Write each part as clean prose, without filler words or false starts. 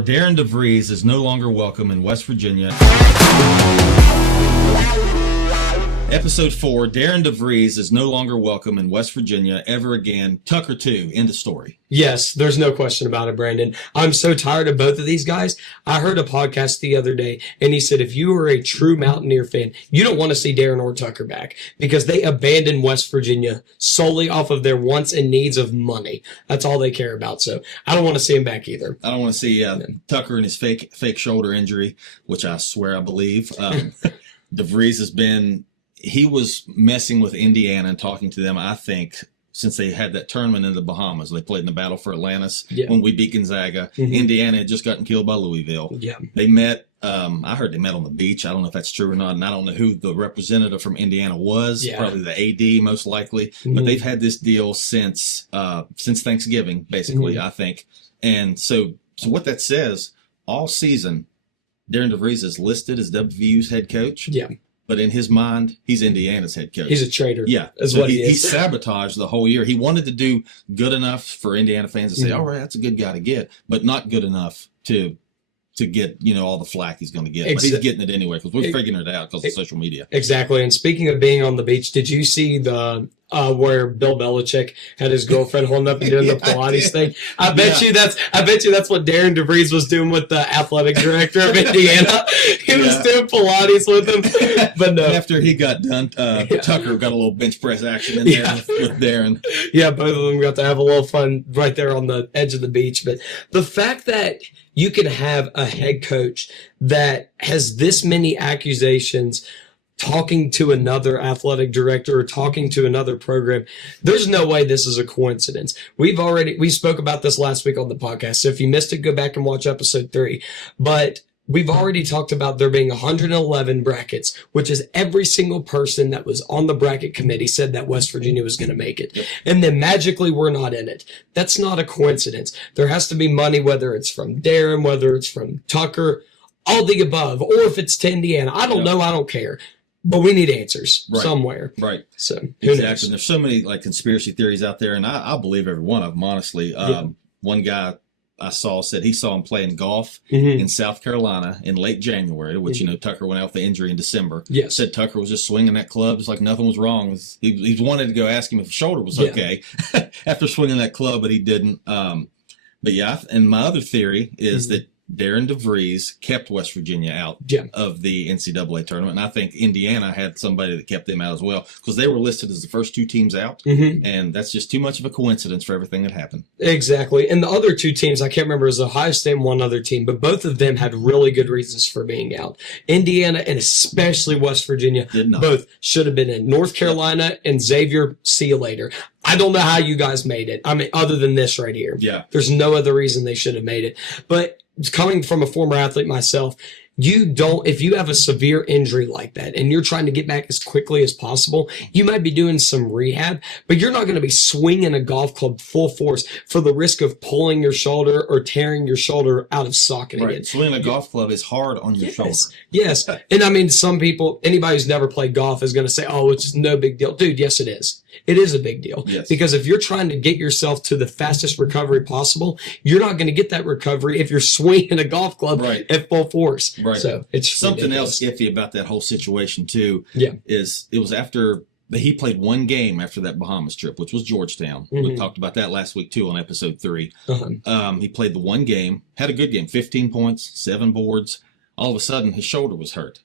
Darian DeVries is no longer welcome in West Virginia. Episode 4, Darian DeVries is no longer welcome in West Virginia ever again. Tucker 2, end of story. Yes, there's no question about it, Brandon. I'm so tired of both of these guys. I heard a podcast the other day, and he said if you are a true Mountaineer fan, you don't want to see Darian or Tucker back because they abandoned West Virginia solely off of their wants and needs of money. That's all they care about. So I don't want to see him back either. I don't want to see Tucker and his fake shoulder injury, which I swear I believe. DeVries has been... He was messing with Indiana and talking to them, I think, since they had that tournament in the Bahamas. They played in the Battle for Atlantis when we beat Gonzaga. Mm-hmm. Indiana had just gotten killed by Louisville. Yeah. They met, I heard they met on the beach. I don't know if that's true or not, and I don't know who the representative from Indiana was. Yeah. Probably the AD, most likely. Mm-hmm. But they've had this deal since Thanksgiving, basically, I think. And so what that says, all season, Darian DeVries is listed as WVU's head coach. Yeah. But in his mind, he's Indiana's head coach. He's a traitor. Yeah. That's what he is. He sabotaged the whole year. He wanted to do good enough for Indiana fans to say, all right, that's a good guy to get, but not good enough to get, all the flack he's going to get. But he's getting it anyway because we're figuring it out because of social media. Exactly. And speaking of being on the beach, did you see the where Bill Belichick had his girlfriend holding up and doing the Pilates thing? I bet you that's what Darian DeVries was doing with the athletic director of Indiana. He was doing Pilates with him. But no. After he got done, Tucker got a little bench press action in there with Darren. Yeah, both of them got to have a little fun right there on the edge of the beach. But the fact that you can have a head coach that has this many accusations talking to another athletic director or talking to another program, there's no way this is a coincidence. We spoke about this last week on the podcast. So if you missed it, go back and watch episode 3. But we've already talked about there being 111 brackets, which is every single person that was on the bracket committee said that West Virginia was going to make it. Yep. And then magically we're not in it. That's not a coincidence. There has to be money, whether it's from Darren, whether it's from Tucker, all the above, or if it's to Indiana. I don't know. I don't care. But we need answers somewhere. Right. So who knows? And there's so many conspiracy theories out there, and I believe every one of them, honestly. One guy I saw said he saw him playing golf in South Carolina in late January, which, Tucker went out with the injury in December. Yes. Said Tucker was just swinging that club. It's like nothing was wrong. He wanted to go ask him if his shoulder was okay after swinging that club, but he didn't. But yeah, and my other theory is that Darian DeVries kept West Virginia out of the NCAA tournament. And I think Indiana had somebody that kept them out as well because they were listed as the first 2 teams out. Mm-hmm. And that's just too much of a coincidence for everything that happened. Exactly. And the other 2 teams, I can't remember, it was Ohio State and one other team, but both of them had really good reasons for being out. Indiana and especially West Virginia both should have been in. North Carolina and Xavier, see you later. I don't know how you guys made it. I mean, other than this right here. Yeah. There's no other reason they should have made it. But coming from a former athlete myself, if you have a severe injury like that and you're trying to get back as quickly as possible, you might be doing some rehab, but you're not going to be swinging a golf club full force for the risk of pulling your shoulder or tearing your shoulder out of socket again. Swinging a golf club is hard on your shoulder. Yes. And I mean, some people, anybody who's never played golf is going to say, oh, it's no big deal. Dude, yes, it is. It is a big deal because if you're trying to get yourself to the fastest recovery possible, you're not going to get that recovery if you're swinging a golf club at full force. Right. So it's something else iffy about that whole situation too. Yeah, is it was after he played one game after that Bahamas trip, which was Georgetown. Mm-hmm. We talked about that last week too on episode 3. He played the one game, had a good game, 15 points, 7 boards. All of a sudden, his shoulder was hurt.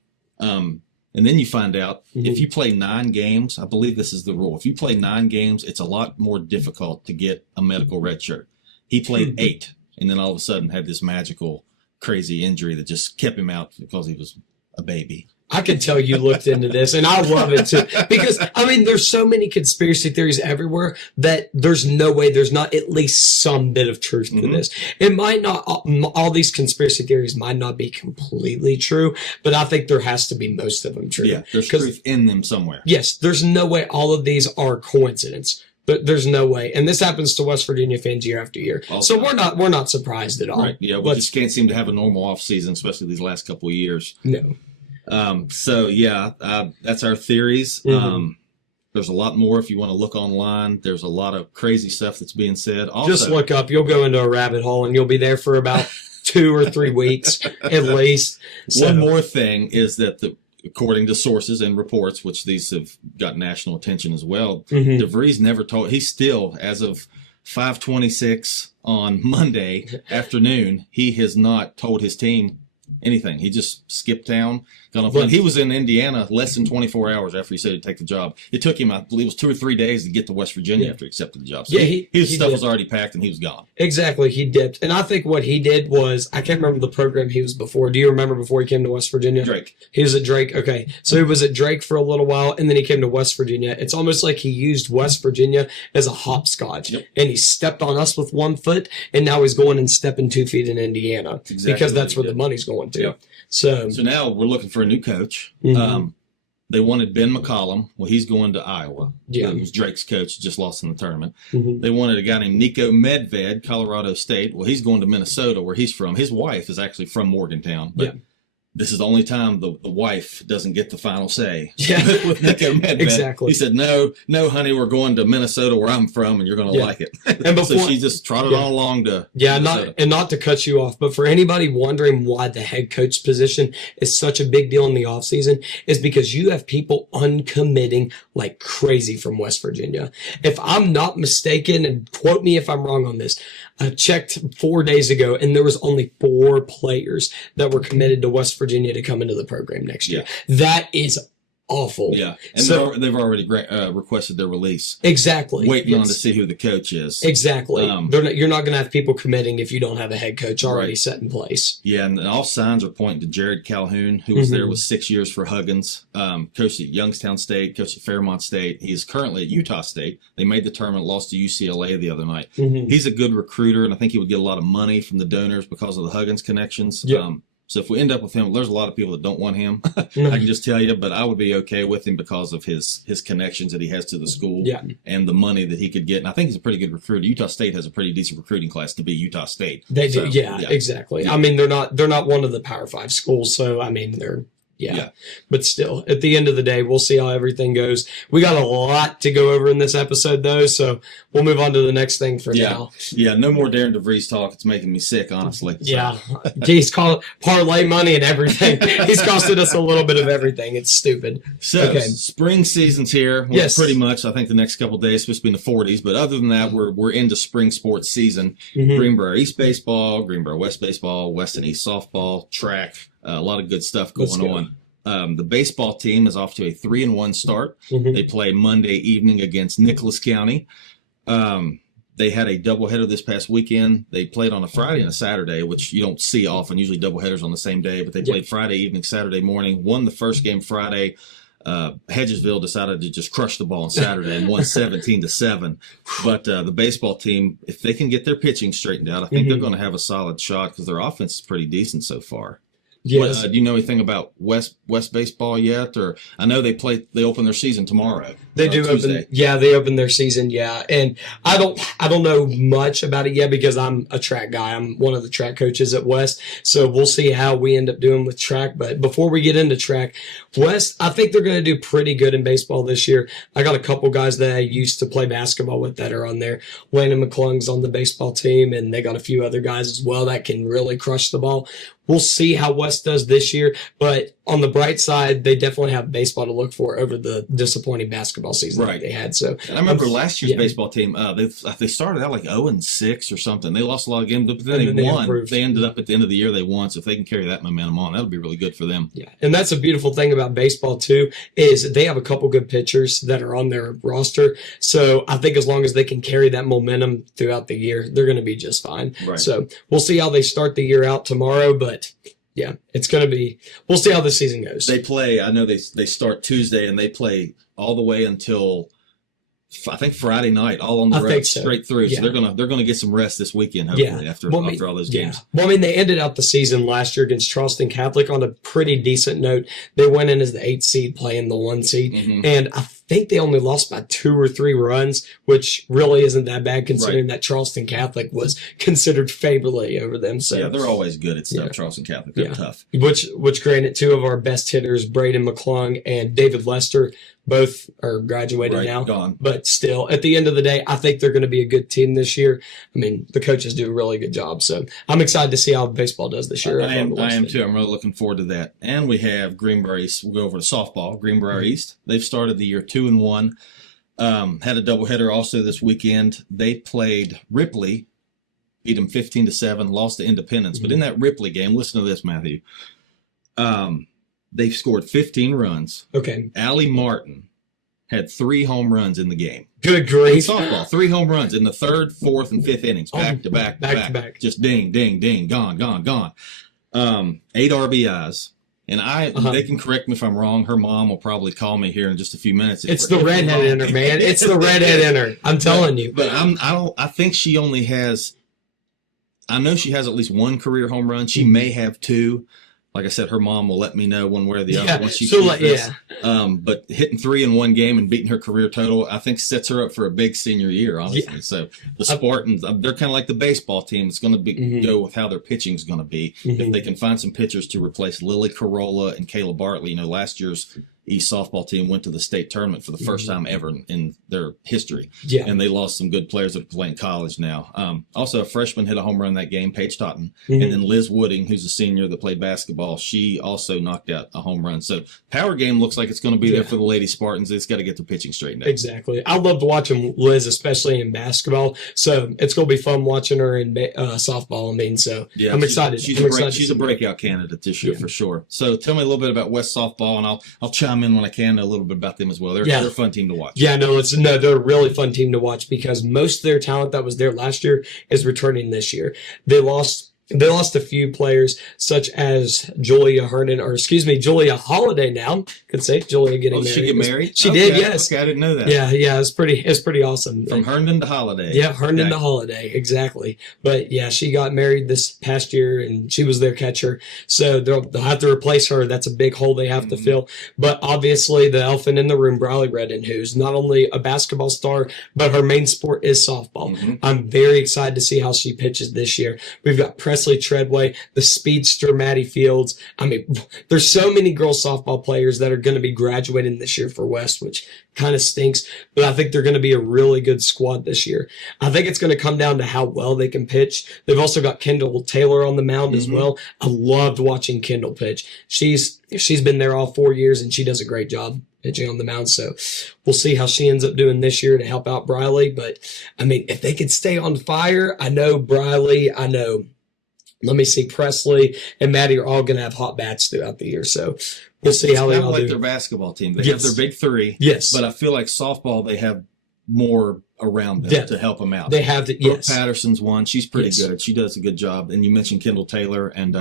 And then you find out if you play 9 games, I believe this is the rule. If you play 9 games, it's a lot more difficult to get a medical red shirt. He played 8 and then all of a sudden had this magical, crazy injury that just kept him out because he was a baby. I can tell you looked into this, and I love it too. Because, I mean, there's so many conspiracy theories everywhere that there's no way there's not at least some bit of truth to this. It might not, all these conspiracy theories might not be completely true, but I think there has to be most of them true. Yeah, there's truth in them somewhere. Yes, there's no way all of these are coincidence. But there's no way, and this happens to West Virginia fans year after year. So we're not surprised at all. Right? Yeah, we just can't seem to have a normal off season, especially these last couple of years. No. So yeah, that's our theories. There's a lot more if you want to look online. There's a lot of crazy stuff that's being said. Also, just look up. You'll go into a rabbit hole, and you'll be there for about 2 or 3 weeks at least. So, one more thing is that according to sources and reports, which these have got national attention as well, DeVries never told. He's still, as of 5:26 on Monday afternoon, he has not told his team anything. He just skipped town, got on plane. He was in Indiana less than 24 hours after he said he'd take the job. It took him, I believe, it was 2 or 3 days to get to West Virginia after he accepted the job. So his stuff was already packed and he was gone. Exactly, he dipped. And I think what he did was, I can't remember the program he was before. Do you remember before he came to West Virginia? Drake. He was at Drake. Okay, so he was at Drake for a little while, and then he came to West Virginia. It's almost like he used West Virginia as a hopscotch, and he stepped on us with 1 foot, and now he's going and stepping 2 feet in Indiana because that's where the money's going to. Yep. So now we're looking for a new coach. They wanted Ben McCollum. Well, he's going to Iowa. Yeah. He was Drake's coach, just lost in the tournament. They wanted a guy named Nico Medved, Colorado State. Well, he's going to Minnesota, where he's from. His wife is actually from Morgantown. But this is the only time the wife doesn't get the final say with Nico Medved. Exactly. He said, no, honey, we're going to Minnesota where I'm from, and you're going to like it. And before, so she just trotted on along to Minnesota. Not to cut you off, but for anybody wondering why the head coach position is such a big deal in the offseason, is because you have people uncommitting like crazy from West Virginia. If I'm not mistaken, and quote me if I'm wrong on this, I checked 4 days ago, and there was only 4 players that were committed to West Virginia to come into the program next year. That is awful. Yeah, and so, they've already requested their release. Exactly. Waiting on to see who the coach is. Exactly. You're not going to have people committing if you don't have a head coach already set in place. Yeah, and all signs are pointing to Jared Calhoun, who was there with 6 years for Huggins, coached at Youngstown State, coached at Fairmont State. He's currently at Utah State. They made the tournament, lost to UCLA the other night. He's a good recruiter, and I think he would get a lot of money from the donors because of the Huggins connections. So if we end up with him, there's a lot of people that don't want him. I can just tell you, but I would be okay with him because of his connections that he has to the school and the money that he could get. And I think he's a pretty good recruiter. Utah State has a pretty decent recruiting class to be Utah State. They do, exactly. I mean, they're not one of the Power 5 schools, so I mean they're. Yeah. But still, at the end of the day, we'll see how everything goes. We got a lot to go over in this episode, though, so we'll move on to the next thing for now. Yeah, no more Darian DeVries talk. It's making me sick, honestly. So. Yeah. He's called parlay money and everything. He's costed us a little bit of everything. It's stupid. So, spring season's here. Well, pretty much. I think the next couple of days supposed to be in the 40s. But other than that, we're into spring sports season. Greenbrier East baseball, Greenbrier West baseball, West and East softball, track. A lot of good stuff going on. The baseball team is off to a 3-1 start. They play Monday evening against Nicholas County. They had a doubleheader this past weekend. They played on a Friday and a Saturday, which you don't see often. Usually doubleheaders on the same day, but they played Friday evening, Saturday morning. Won the first game Friday. Hedgesville decided to just crush the ball on Saturday and won 17-7. But the baseball team, if they can get their pitching straightened out, I think they're going to have a solid shot because their offense is pretty decent so far. Yes. Do you know anything about West baseball yet? Or I know they open their season tomorrow. They do Tuesday. They open their season, and I don't know much about it yet because I'm a track guy. I'm one of the track coaches at West, so we'll see how we end up doing with track. But before we get into track, West, I think they're going to do pretty good in baseball this year. I got a couple guys that I used to play basketball with that are on there. Landon McClung's on the baseball team, and they got a few other guys as well that can really crush the ball. We'll see how West does this year, but on the bright side, they definitely have baseball to look for over the disappointing basketball season that they had. So, and I remember last year's baseball team, they started out like 0-6 or something. They lost a lot of games, but then they won. Improved. They ended up at the end of the year, they won. So if they can carry that momentum on, that'll be really good for them. Yeah, and that's a beautiful thing about baseball too, is they have a couple good pitchers that are on their roster. So I think as long as they can carry that momentum throughout the year, they're going to be just fine. Right. So we'll see how they start the year out tomorrow, but yeah, it's going to be, we'll see how the season goes. They play, I know they start Tuesday and they play all the way until I think Friday night, all on the road, straight through. Yeah. So they're gonna get some rest this weekend, hopefully, after all those games. Well, I mean, they ended out the season last year against Charleston Catholic on a pretty decent note. They went in as the 8th seed, playing the 1 seed, and I think they only lost by 2 or 3 runs, which really isn't that bad considering that Charleston Catholic was considered favorably over them. So yeah, they're always good at stuff. Charleston Catholic, they're tough. Which granted, 2 of our best hitters, Braden McClung and David Lester, both are graduated now. Gone. But still, at the end of the day, I think they're going to be a good team this year. I mean, the coaches do a really good job. So I'm excited to see how baseball does this year. I am too. I'm really looking forward to that. And we have Greenbrier East. We'll go over to softball. Greenbrier East. They've started the year 2-1. Had a doubleheader also this weekend. They played Ripley, beat them 15-7, lost to Independence. But in that Ripley game, listen to this, Matthew. They scored 15 runs. Okay. Allie Martin had 3 home runs in the game. Good grief. Softball, 3 home runs in the 3rd, 4th, and 5th innings, back to back. Just ding, ding, ding, gone. 8 RBIs. And they can correct me if I'm wrong. Her mom will probably call me here in just a few minutes. It's the redhead in her, man. It's the redhead in her. I'm telling you. But I think she only has. I know she has at least 1 career home run. She may have 2. Like I said, her mom will let me know one way or the other once she sees this. But hitting 3 in one game and beating her career total, I think sets her up for a big senior year, honestly. Yeah. So the Spartans, they're kind of like the baseball team. It's going to go with how their pitching is going to be. If they can find some pitchers to replace Lily Carolla and Kayla Bartley. Last year's East softball team went to the state tournament for the first time ever in their history. Yeah. And they lost some good players that are playing college now. Also, a freshman hit a home run that game, Paige Totten. And then Liz Wooding, who's a senior that played basketball, she also knocked out a home run. So power game looks like it's going to be there for the Lady Spartans. It's got to get their pitching straightened out. Exactly. I loved watching Liz, especially in basketball. So it's going to be fun watching her in softball. So I'm excited. She's a breakout candidate this year for sure. So tell me a little bit about West softball, and I'll chime in when I can a little bit about them as well. They're a fun team to watch. Yeah, they're a really fun team to watch because most of their talent that was there last year is returning this year. They lost a few players such as Julia Holiday now. Could say Julia getting married. Did she get married? She did, yes. Okay, I didn't know that. Yeah, it's pretty awesome. From Herndon to Holiday. Yeah, Herndon to Holiday, exactly. But yeah, she got married this past year and she was their catcher. So they'll have to replace her. That's a big hole they have to fill. But obviously the elephant in the room, Briley Redden, who's not only a basketball star, but her main sport is softball. I'm very excited to see how she pitches this year. We've got Presley Treadway, the speedster Maddie Fields. I mean, there's so many girls softball players that are going to be graduating this year for West, which kind of stinks, but I think they're going to be a really good squad this year. I think it's going to come down to how well they can pitch. They've also got Kendall Taylor on the mound as well. I loved watching Kendall pitch. She's been there all 4 years and she does a great job pitching on the mound. So we'll see how she ends up doing this year to help out Briley. But I mean, if they could stay on fire, I know Briley, Presley and Maddie are all going to have hot bats throughout the year. So we'll see how they all do. Their basketball team. They have their big 3. Yes. But I feel like softball, they have more around them to help them out. They have Brooke Patterson's one. She's pretty good. She does a good job. And you mentioned Kendall Taylor and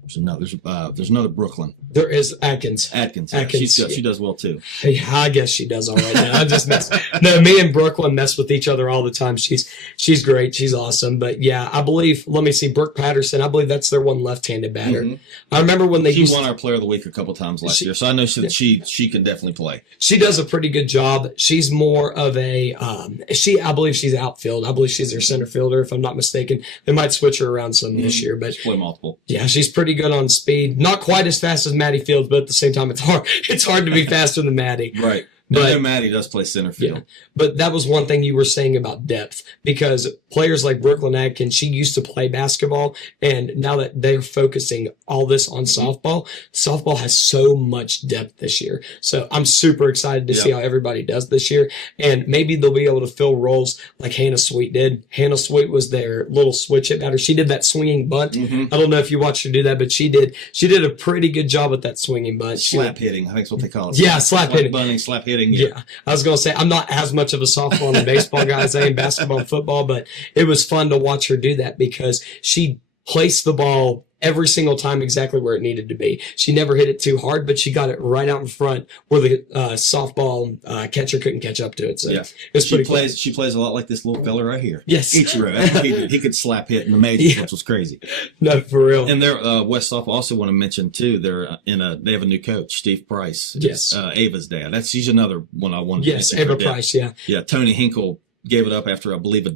there's another Brooklyn. There is Atkins. She does well too. Hey, I guess she does all right now. I just me and Brooklyn mess with each other all the time. She's great. She's awesome. But yeah, I believe. Let me see, Brooke Patterson. I believe that's their one left-handed batter. I remember when she won our Player of the Week a couple times last year, so I know she can definitely play. She does a pretty good job. She's more of a I believe she's outfield. I believe she's their center fielder, if I'm not mistaken. They might switch her around some this year, but play multiple. Yeah, she's pretty good on speed. Not quite as fast as Maddie Fields, but at the same time, it's hard. It's hard to be faster than Maddie. Right. But Maddie does play center field. Yeah. But that was one thing you were saying about depth, because players like Brooklyn Atkins, she used to play basketball, and now that they're focusing all this on softball has so much depth this year. So I'm super excited to see how everybody does this year, and maybe they'll be able to fill roles like Hannah Sweet did. Hannah Sweet was their little switch hit batter. She did that swinging bunt. I don't know if you watched her do that, but she did a pretty good job with that swinging bunt. Slap hitting, I think is what they call it. Yeah, slap hitting. Bunting, slap hitting. Yeah, I was going to say, I'm not as much of a softball and baseball guy as I am basketball and football, but it was fun to watch her do that because she placed the ball every single time exactly where it needed to be. She never hit it too hard, but she got it right out in front where the softball catcher couldn't catch up to it. So it's pretty cool. She plays a lot like this little fella right here. Yes. Ichiro. He could slap hit in the majors, which was crazy. No, for real. And they're West softball. Also want to mention too, they have a new coach, Steve Price. Yes. Ava's dad. She's another one I wanted. Yes, to Ava Price. Yeah. Yeah. Tony Hinkle gave it up after I believe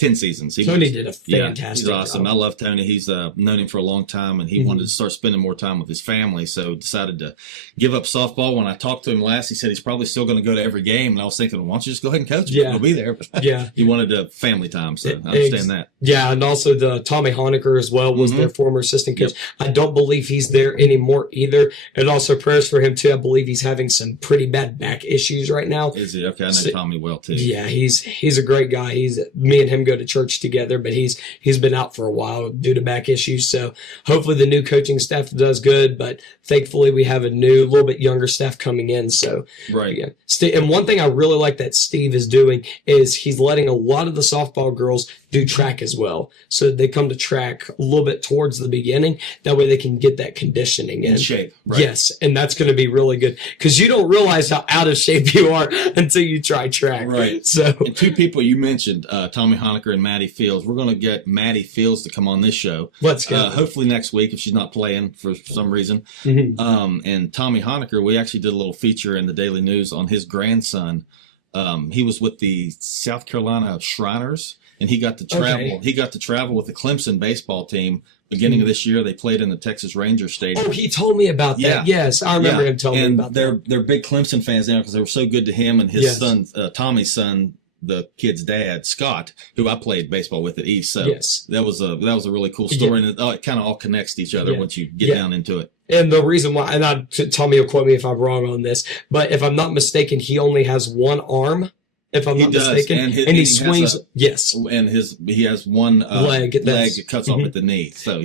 10 seasons. Tony did a fantastic he's awesome. job. I love Tony. He's known him for a long time, and he wanted to start spending more time with his family, so decided to give up softball. When I talked to him last, he said he's probably still going to go to every game, and I was thinking, why don't you just go ahead and coach him? Yeah. He'll be there. But he wanted family time, so I understand that. Yeah, and also the Tommy Honecker as well was their former assistant coach. Yep. I don't believe he's there anymore either. And also prayers for him too. I believe he's having some pretty bad back issues right now. Is he? Okay, I know Tommy well too. Yeah, he's a great guy. Me and him go to church together, but he's been out for a while due to back issues. So hopefully the new coaching staff does good, but thankfully we have a little bit younger staff coming in. So again, and one thing I really like that Steve is doing is he's letting a lot of the softball girls do track as well. So they come to track a little bit towards the beginning. That way they can get that conditioning in shape. Right. Yes, and that's going to be really good because you don't realize how out of shape you are until you try track. Right. So and two people you mentioned, Tommy Honecker and Maddie Fields. We're going to get Maddie Fields to come on this show. Let's go. Hopefully next week if she's not playing for some reason. And Tommy Honecker, we actually did a little feature in the Daily News on his grandson. He was with the South Carolina Shriners, and he got to travel. Okay. He got to travel with the Clemson baseball team. Beginning of this year, they played in the Texas Rangers Stadium. Oh, he told me about that. Yeah. Yes, I remember him telling me about that. They're big Clemson fans now because they were so good to him and his son, Tommy's son, the kid's dad, Scott, who I played baseball with at East. So that was a really cool story, and it kind of all connects to each other once you get down into it. And the reason why, and Tommy will quote me if I'm wrong on this, but if I'm not mistaken, he only has one arm. If I'm not mistaken, and he swings. And he has one leg that cuts off at the knee. So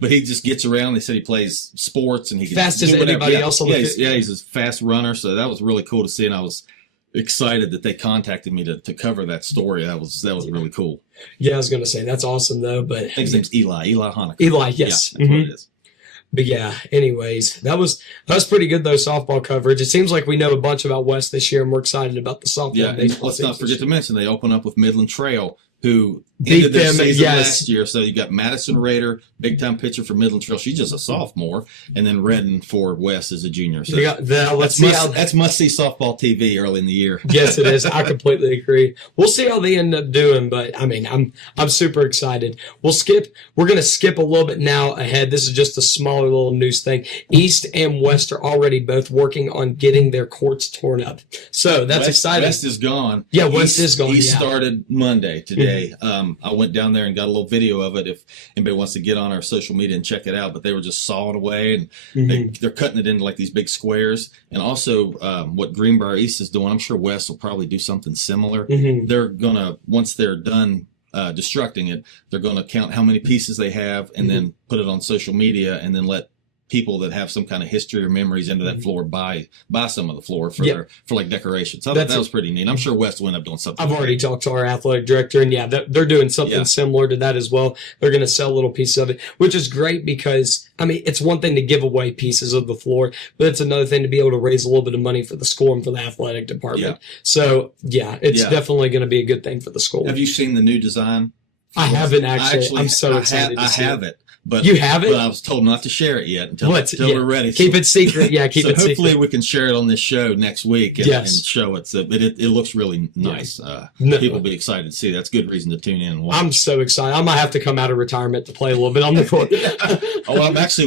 but he just gets around. They said he plays sports and he can fast as anybody else on the field. He's a fast runner. So that was really cool to see, and I was excited that they contacted me to cover that story. That was really cool. Yeah, I was going to say that's awesome though. But I think his name's Eli Honecker. Eli, yes, that's what it is. But yeah, anyways, that was pretty good though, softball coverage. It seems like we know a bunch about West this year, and we're excited about the softball. Yeah, and let's not forget to mention they open up with Midland Trail, who ended their season last year. So you got Madison Rader, big time pitcher for Midland Trail. She's just a sophomore, and then Redden for West as a junior. So that's must see softball TV early in the year. Yes, it is. I completely agree. We'll see how they end up doing, but I mean, I'm super excited. We're going to skip a little bit now ahead. This is just a smaller little news thing. East and West are already both working on getting their courts torn up. So that's exciting. West is gone. Yeah, West is gone. East started Monday today. I went down there and got a little video of it if anybody wants to get on our social media and check it out. But they were just sawing away, and they're cutting it into like these big squares. And also what Greenbrier East is doing, I'm sure West will probably do something similar. They're going to, once they're done destructing it, they're going to count how many pieces they have and then put it on social media and then let people that have some kind of history or memories into that floor buy some of the floor for like decorations. So that was pretty neat. I'm sure West will end up doing something. I've already talked to our athletic director, and they're doing something similar to that as well. They're going to sell little pieces of it, which is great because I mean it's one thing to give away pieces of the floor, but it's another thing to be able to raise a little bit of money for the school and for the athletic department. So it's definitely going to be a good thing for the school. Have you seen the new design? I haven't actually. I'm so excited. I have it. But you have it? But I was told not to share it yet until we're ready. Keep it secret. Yeah, keep it secret. Hopefully we can share it on this show next week and show it. So, but it looks really nice. People will be excited to see. That's a good reason to tune in and watch. I'm so excited. I might have to come out of retirement to play a little bit on the court.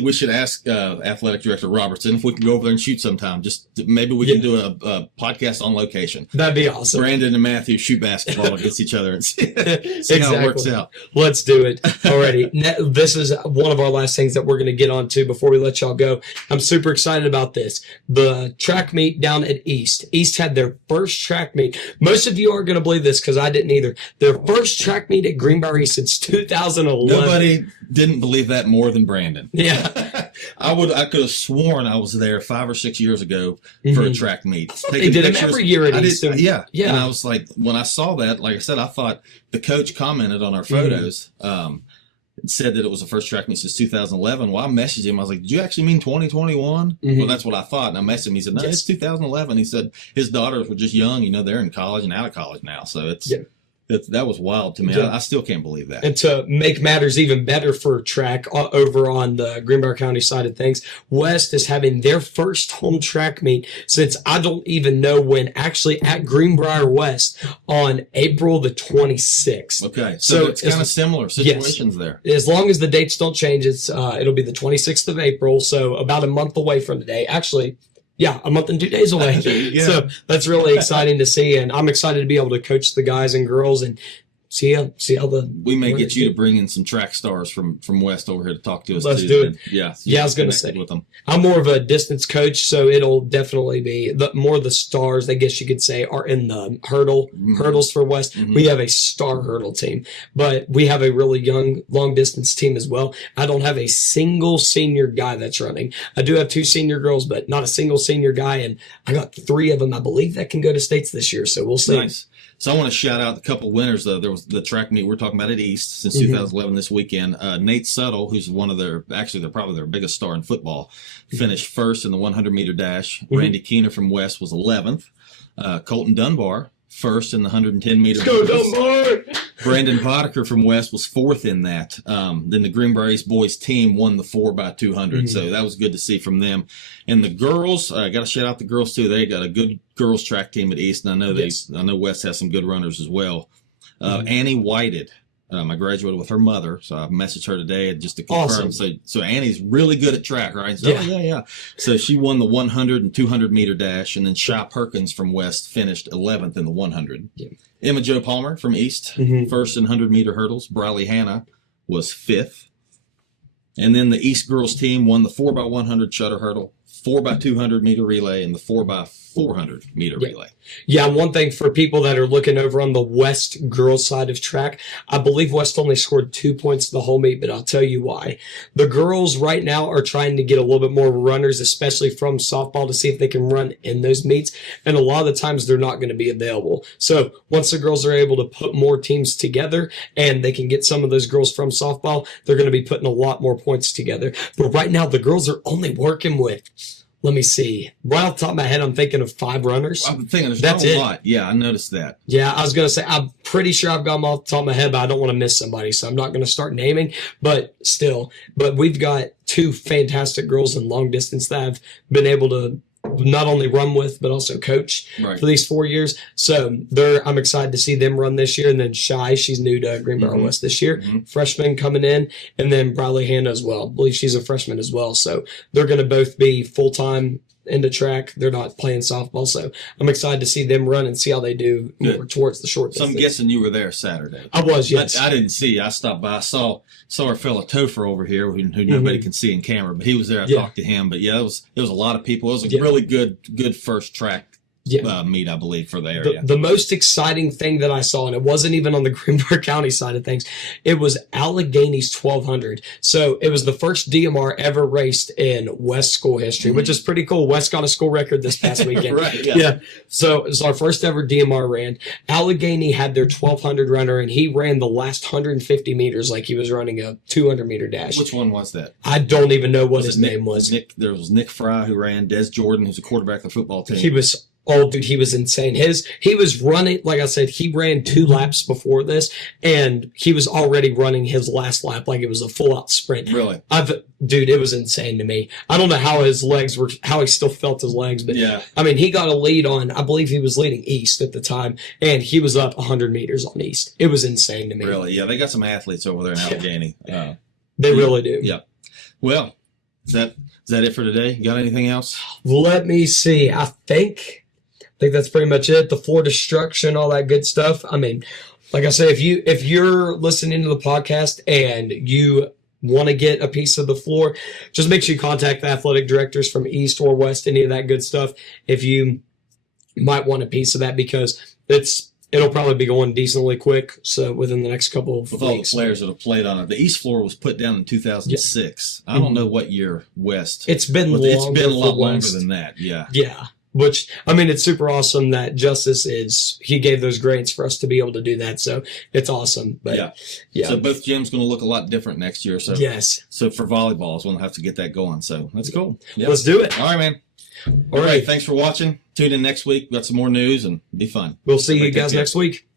We should ask Athletic Director Robertson if we can go over there and shoot sometime. Just maybe we can do a podcast on location. That'd be awesome. Brandon and Matthew shoot basketball against each other and see how it works out. Let's do it. Alrighty. This is one of our last things that we're going to get on to before we let y'all go. I'm super excited about this. The track meet down at East. East had their first track meet. Most of you aren't going to believe this because I didn't either. Their first track meet at Greenbrier East since 2011. Nobody didn't believe that more than Brandon. Yeah. I could have sworn I was there 5 or 6 years ago for a track meet. They did them every year at East. Yeah. And I was like, when I saw that, like I said, I thought the coach commented on our photos. said that it was the first track meet since 2011. Well, I messaged him. I was like, did you actually mean 2021? Well, that's what I thought. And I messaged him. He said, no, it's 2011. He said his daughters were just young. You know, they're in college and out of college now. So that was wild to me. I still can't believe that. And to make matters even better for track over on the Greenbrier County side of things, West is having their first home track meet since I don't even know when, actually at Greenbrier West on April the 26th. Okay. So it's kind of similar situations there. As long as the dates don't change, it'll be the 26th of April. So about a month away from today. Actually, yeah, a month and 2 days away. So that's really exciting to see, and I'm excited to be able to coach the guys and girls and see how we may get you to bring in some track stars from West over here to talk to us. Let's do it. Yeah, I was going to say with them. I'm more of a distance coach, so it'll definitely be more of the stars, I guess you could say, are in the hurdles for West. We have a star hurdle team, but we have a really young long distance team as well. I don't have a single senior guy that's running. I do have 2 senior girls, but not a single senior guy, and I got 3 of them, I believe, that can go to states this year. So we'll see. Nice. So I want to shout out a couple winners, though. There was the track meet we're talking about at East since 2011 this weekend. Nate Suttle, who's one of they're probably their biggest star in football, finished first in the 100-meter dash. Randy Keener from West was 11th. Colton Dunbar, first in the 110-meter. Go Dunbar! Brandon Potiker from West was 4th in that. Then the Greenbrier East boys team won the 4x200. So that was good to see from them. And the girls, I got to shout out the girls too. They got a good girls track team at East, and I know West has some good runners as well. Annie Whited, I graduated with her mother, so I messaged her today just to confirm. Awesome. So Annie's really good at track, right? So, yeah. So she won the 100 and 200-meter dash, and then Shy Perkins from West finished 11th in the 100. Yeah. Emma Jo Palmer from East, first in 100-meter hurdles. Briley Hannah was 5th. And then the East girls team won the 4x100 shutter hurdle, 4x200-meter relay, and the 4x400-meter relay. Yeah, one thing for people that are looking over on the West girls side of track, I believe West only scored 2 points the whole meet, but I'll tell you why. The girls right now are trying to get a little bit more runners, especially from softball, to see if they can run in those meets, and a lot of the times they're not going to be available. So once the girls are able to put more teams together and they can get some of those girls from softball, they're going to be putting a lot more points together. But right now, the girls are only working with, let me see. Right off the top of my head, I'm thinking of 5 runners. I'm thinking there's not a lot. Yeah, I noticed that. Yeah, I was going to say, I'm pretty sure I've got them off the top of my head, but I don't want to miss somebody, so I'm not going to start naming. But still, we've got 2 fantastic girls in long distance that I've been able to not only run with, but also coach for these 4 years. So I'm excited to see them run this year. And then Shy, she's new to Greenbrier West this year, freshman coming in, and then Briley Hannah as well. I believe she's a freshman as well. So they're going to both be full-time into track. They're not playing softball. So I'm excited to see them run and see how they do more towards the short distance. So I'm guessing you were there Saturday. I was, yes. I didn't see. I stopped by. I saw our fellow Topher over here who nobody can see in camera, but he was there. I talked to him. But yeah, it was a lot of people. It was a really good first track meet, I believe, for the area. The most exciting thing that I saw, and it wasn't even on the Greenbrier County side of things, it was Allegheny's 1200. So it was the first DMR ever raced in West school history, which is pretty cool. West got a school record this past weekend. Right, yeah. So it was our first ever DMR ran. Allegheny had their 1200 runner, and he ran the last 150 meters like he was running a 200-meter dash. Which one was that? I don't even know what his name was. There was Nick Fry who ran, Des Jordan, who's a quarterback of the football team. He was... Oh, dude, he was insane. He was running, like I said, he ran 2 laps before this, and he was already running his last lap like it was a full-out sprint. Really? Dude, it was insane to me. I don't know how his legs were, how he still felt his legs, but I mean, he got a lead on, I believe he was leading East at the time, and he was up 100 meters on East. It was insane to me. Really? Yeah, they got some athletes over there in Allegheny. They really do. Yeah. Well, is that it for today? You got anything else? Let me see. I think that's pretty much it. The floor destruction, all that good stuff. I mean, like I said, if you're listening to the podcast and you want to get a piece of the floor, just make sure you contact the athletic directors from East or West, any of that good stuff, if you might want a piece of that, because it'll probably be going decently quick. So within the next couple of weeks. With all the players that have played on it. The East floor was put down in 2006. I don't know what year West. It's been a lot longer than that. Yeah. Yeah. Which, I mean, it's super awesome that he gave those grants for us to be able to do that. So it's awesome. But yeah. So both gyms going to look a lot different next year. So yes. So for volleyballs, we'll have to get that going. So that's cool. Yep. Let's do it. All right, man. All right. Thanks for watching. Tune in next week. We've got some more news and be fun. We'll see you guys next week.